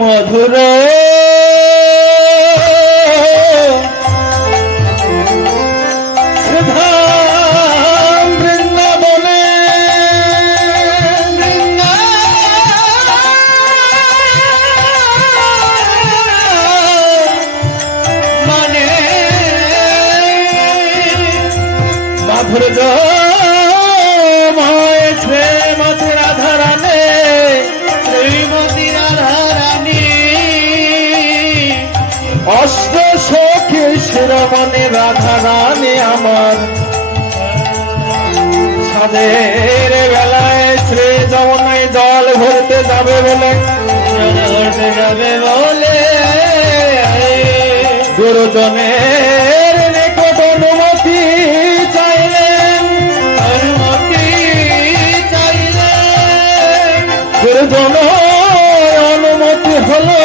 মধুর বৃন্দাবনে মানে মাধুর্য অষ্ট সখী শিরোমণি রাধা রানী আমার সাধের বেলায় শ্রী যমুনায় জল ভরতে যাবে বলে গুরুজনের নিকট অনুমতি চাইলেন গুরুজন অনুমতি হলো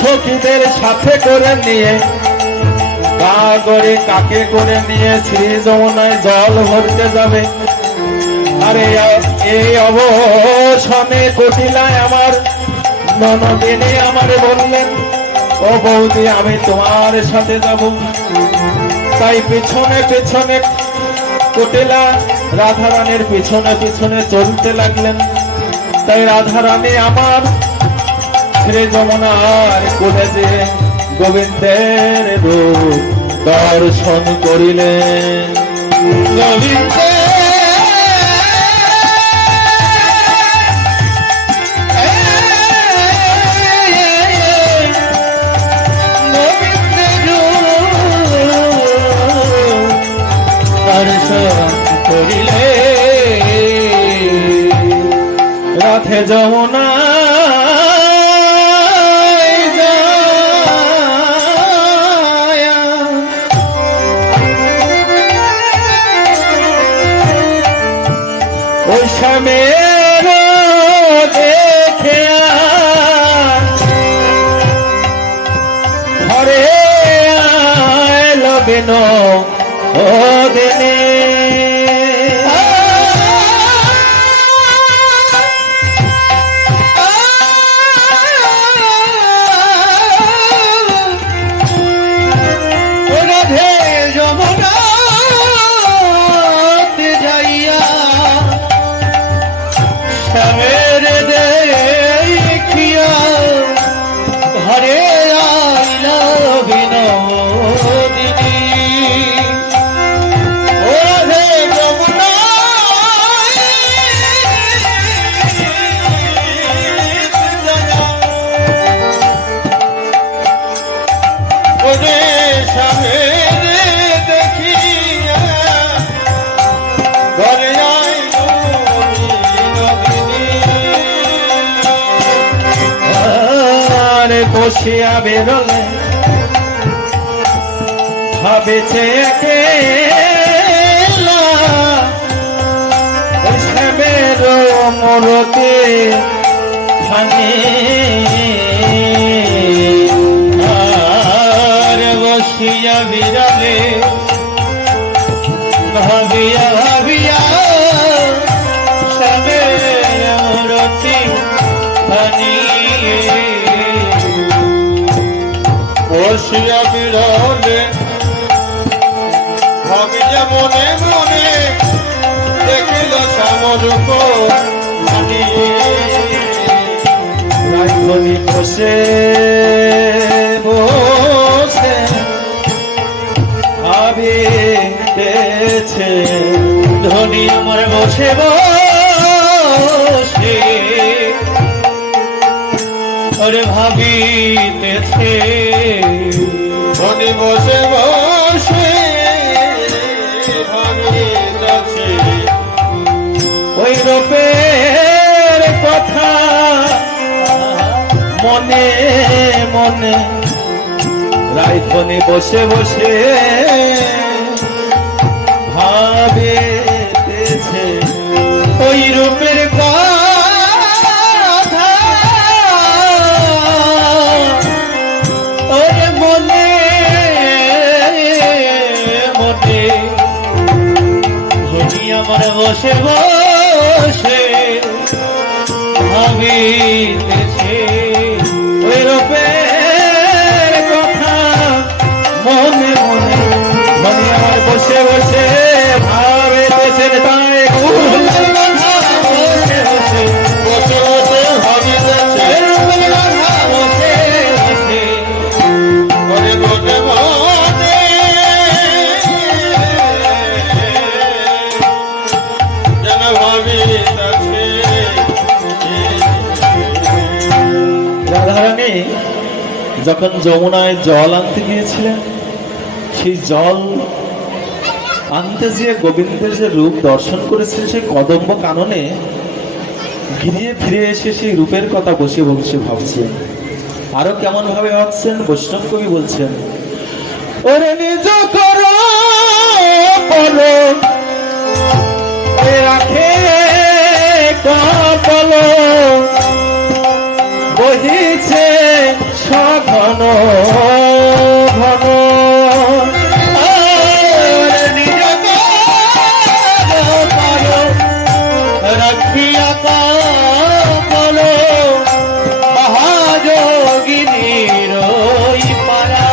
সখীদের সাথে করে নিয়ে কাকে করে নিয়ে শ্রী যমুনায় জল ভরতে যাবে। আরে এই অবসানে কটিলায় আমার ননদিনী আমারে বললেন, ও বৌদি আমি তোমার সাথে যাব। তাই পিছনে পিছনে কটিলা রাধারানীর পিছনে পিছনে চলতে লাগলেন। তাই রাধারানী আমার শ্রী যমুনার কোলে যে গোবিন্দের রূপ দর্শন করিলেন। দর্শন করিলে রাধে যমুনা দেখে ঘরে আলো বিন ও দিনে বসিয়া বেরোলে ভাবেছে শ্যামের মরতে খানি আর বসিয়া বিরালে ভাবিয়া ভাবিয়া শ্যামের মরতে খানি বসিয়া বিরলে ভাবিয়া মনে মনে দেখিল সমরূপ রাইখনি বসে বসে ভাবিতেছে ধনী আমার বসে বসে ওরে ভাবিতেছে ধনী বসে বসে ভাবিতেছে ওই রূপের কথা মনে মনে রাইখনি বসে বসে ভাবিতেছে ওই রূপের বসে বসে ভাবিতেছে ওই রূপের কথা মনে মনে মনে আমার বসে বসে ভাবিতেছে তাই বসে বসে বসে বসে ভাবিতেছে রূপের কথা বসে বসে মনে মনে মনে যেন ভাবিতেছে। রাধারানী যখন যমুনায় জল আনতে গিয়েছিলেন, সেই জল আনতে গিয়ে গোবিন্দের যে রূপ দর্শন করেছেন, সেই কদম্ব কাননে ঘিরিয়ে ফিরে এসে সেই রূপের কথা বসে বসে ভাবছেন। আরো কেমন ভাবে ভাবছেন বৈষ্ণব কবি বলছেন, ওরে নিজ করো বলো রাখে কপল বহিছে সঘন ঘন রাখিয়া কপল মহাযোগিনীর পারা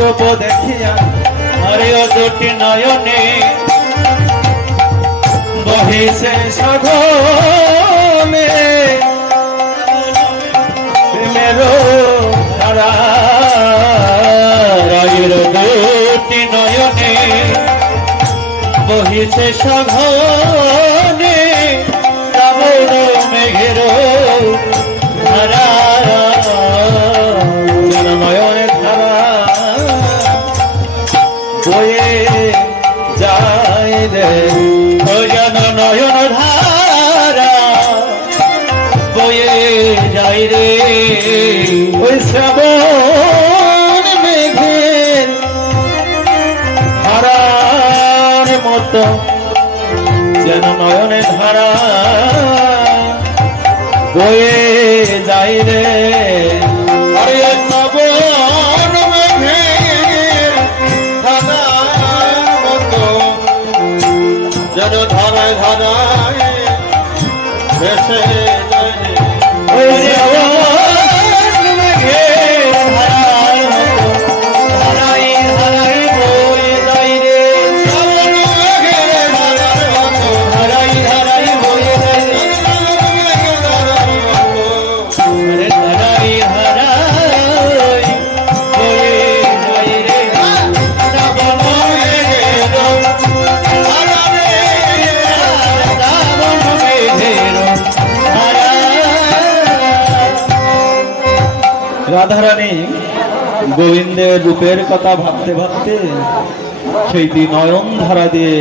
রূপ দেখিয়া হরে দুটি নয়নে বহিছে সঘনে প্রেমের ধারা রায়ের দুটি নয়নে বহিছে সঘনে শ্রাবণ মেঘের ধারা নয়নের ধারা বয়ে যায় রে ও যেন নয়ন ধারা বয়ে যায় রে ওই শ্রাবণ মেঘের ধারার মতো যেন নয়নের ধারা বয়ে যায় রে। আরে শ্রাবণ মেঘের যেন ধারায় ধারায় ভেসে রাধারানী গোবিন্দের রূপের কথা ভাবতে ভাবতে সেই নয়ন ধারা দিয়ে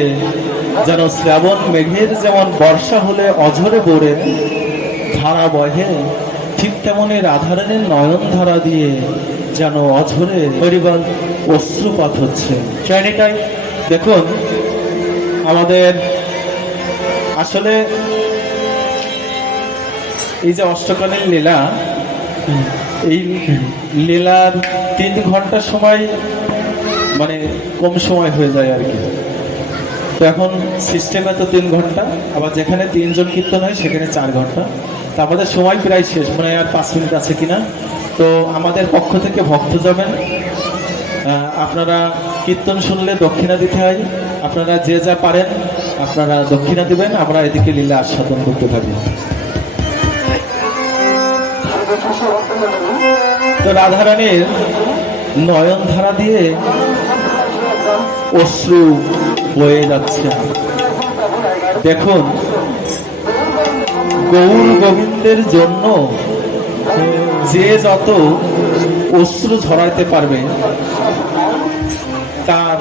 যেন শ্রাবণ মেঘের যেমন বর্ষা হলে অঝরে পড়ে ধারা বহে, ঠিক তেমনি রাধারানীর নয়ন ধারা দিয়ে যেন অঝরে পরিবার অশ্রুপাত হচ্ছে। সেটাই দেখুন, আমাদের আসলে এই যে অষ্টকালীন লীলা, এই লীলার 3 ঘন্টা সময় মানে কম সময় হয়ে যায় আর কি। তো এখন সিস্টেমে তো 3 ঘন্টা, আবার যেখানে 3 জন কীর্তন হয় সেখানে 4 ঘন্টা। তা আমাদের সময় প্রায় শেষ, মানে আর 5 মিনিট আছে কিনা। তো আমাদের পক্ষ থেকে ভক্ত যাবেন, আপনারা কীর্তন শুনলে দক্ষিণা দিতে হয়, আপনারা যে যা পারেন আপনারা দক্ষিণা দিবেন, আমরা এদিকে লীলা আস্বাদন করতে থাকি। তো রাধারানীর নয়ন ধারা দিয়ে অশ্রু বয়ে যাচ্ছে। দেখুন, গৌর গোবিন্দের জন্য যে যত অশ্রু ঝরাইতে পারবে তার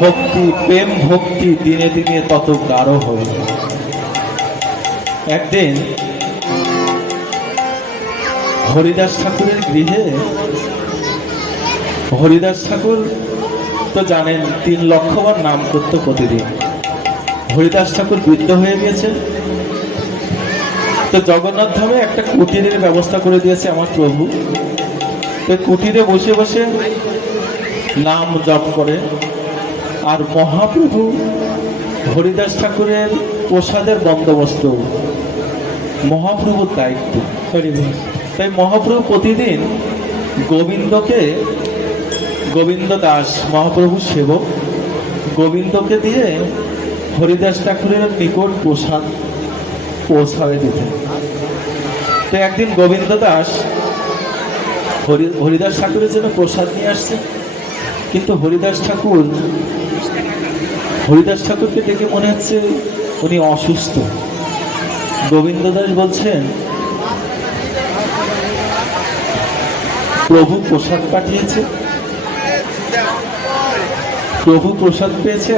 ভক্তি, প্রেম ভক্তি দিনে দিনে তত গাঢ় হবে। একদিন হরিদাস ঠাকুরের গৃহে, হরিদাস ঠাকুর তো জানেন 3 লক্ষ বার নাম করতো প্রতিদিন। হরিদাস ঠাকুর বৃদ্ধ হয়ে গিয়েছে। তো জগন্নাথ ধামে একটা কুটিরের ব্যবস্থা করে দিয়েছে আমার প্রভু। তো কুটিরে বসে বসে নাম জপ করে। আর মহাপ্রভু হরিদাস ঠাকুরের প্রসাদের বন্দোবস্ত মহাপ্রভুর দায়িত্ব। তাই মহাপ্রভু প্রতিদিন গোবিন্দকে, গোবিন্দ দাস মহাপ্রভুর সেবক, গোবিন্দকে দিয়ে হরিদাস ঠাকুরের নিকট প্রসাদ পৌঁছাবে দিতেন। তো একদিন গোবিন্দ দাস হরিদাস ঠাকুরের জন্য প্রসাদ নিয়ে আসছে, কিন্তু হরিদাস ঠাকুরকে দেখে মনে হচ্ছে উনি অসুস্থ। গোবিন্দ দাস বলছেন, প্রভু প্রসাদ পাঠিয়েছে, প্রভু প্রসাদ পেয়েছে,